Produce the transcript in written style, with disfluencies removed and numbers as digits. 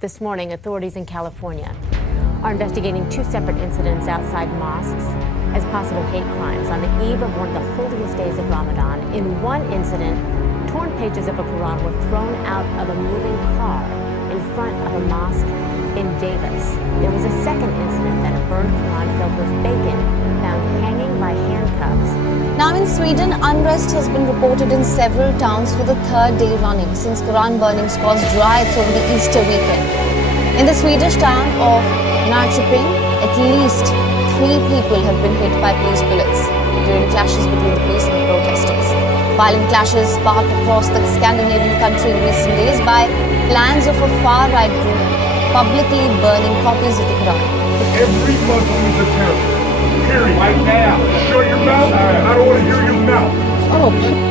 This morning, authorities in California are investigating two separate incidents outside mosques as possible hate crimes on the eve of one of the holiest days of Ramadan. In one incident, torn pages of a Quran were thrown out of a moving car in front of a mosque in Davis. There was a second incident that a burned Quran filled with bacon found hanging by handcuffs. Now in Sweden, unrest has been reported in several towns for the third day running since Quran burnings caused riots over the Easter weekend. In the Swedish town of Norrköping, at least 3 people have been hit by police bullets during clashes between the police and the protesters. Violent clashes sparked across the Scandinavian country in recent days by plans of a far-right group publicly burning copies of the Quran. Every Muslim is a terrorist. Period. Right now. Shut your mouth. I don't want to hear your mouth. Oh.